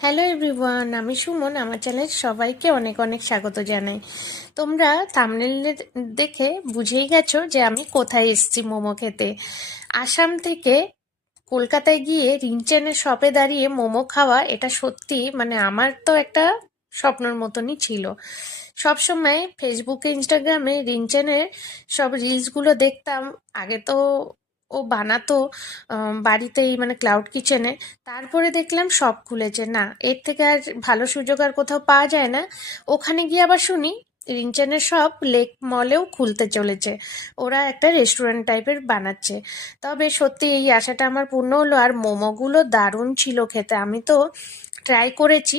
Hello everyone, আমি সুমন। আমার channel সবাইকে অনেক অনেক স্বাগত জানাই। তোমরা থাম্বনেল দেখে বুঝেই গেছো যে আমি কোথায় এসেছি মোমো খেতে। আসাম থেকে কলকাতায় গিয়ে রিনচেনের শপে দাঁড়িয়ে মোমো খাওয়া, এটা সত্যি মানে আমার তো একটা স্বপ্নের মতনই ছিল। সবসময় ফেসবুকে ইনস্টাগ্রামে রিনচেনের সব রিলসগুলো দেখতাম। আগে তো ও বানাতো বাড়িতেই, মানে ক্লাউড কিচেনে। তারপরে দেখলাম শপ খুলেছে, না এর থেকে আর ভালো সুযোগ আর কোথাও পাওয়া যায় না। ওখানে গিয়ে আবার শুনি রিনচেনের শপ লেক মলেও খুলতে চলেছে, ওরা একটা রেস্টুরেন্ট টাইপের বানাচ্ছে। তবে সত্যি এই আশাটা আমার পূর্ণ হলো। আর মোমোগুলো দারুণ ছিল খেতে, আমি তো ট্রাই করেছি।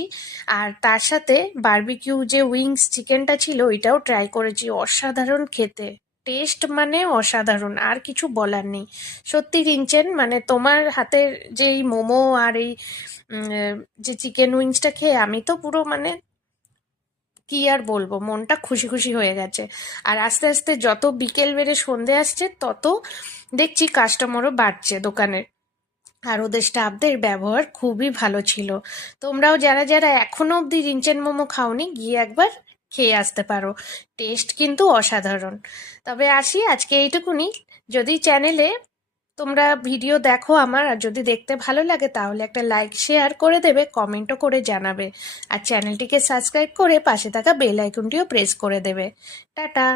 আর তার সাথে বারবিকিউ যে উইংস চিকেনটা ছিল ওইটাও ট্রাই করেছি, অসাধারণ খেতে। টেস্ট মানে অসাধারণ, আর কিছু বলার নেই। সত্যি রিনচেন, মানে তোমার হাতের যে এই মোমো আর এই যে চিকেন উইংসটা খেয়ে আমি তো পুরো মানে কি আর বলবো, মনটা খুশি খুশি হয়ে গেছে। আর আস্তে আস্তে যত বিকেল বেড়ে সন্ধে আসছে তত দেখছি কাস্টমারও বাড়ছে দোকানের। আর ওদের স্টাফদের ব্যবহার খুবই ভালো ছিল। তোমরাও যারা যারা এখনো অবধি রিনচেন মোমো খাওনি, গিয়ে একবার খেয়ে আসতে পারো। টেস্ট কিন্তু অসাধারণ। তবে আসি আজকে এইটুকুনি। যদি চ্যানেলে তোমরা ভিডিও দেখো আমার, আর যদি দেখতে ভালো লাগে তাহলে একটা লাইক শেয়ার করে দেবে, কমেন্টও করে জানাবে। আর চ্যানেলটিকে সাবস্ক্রাইব করে পাশে থাকা বেল আইকনটিও প্রেস করে দেবে। টাটা।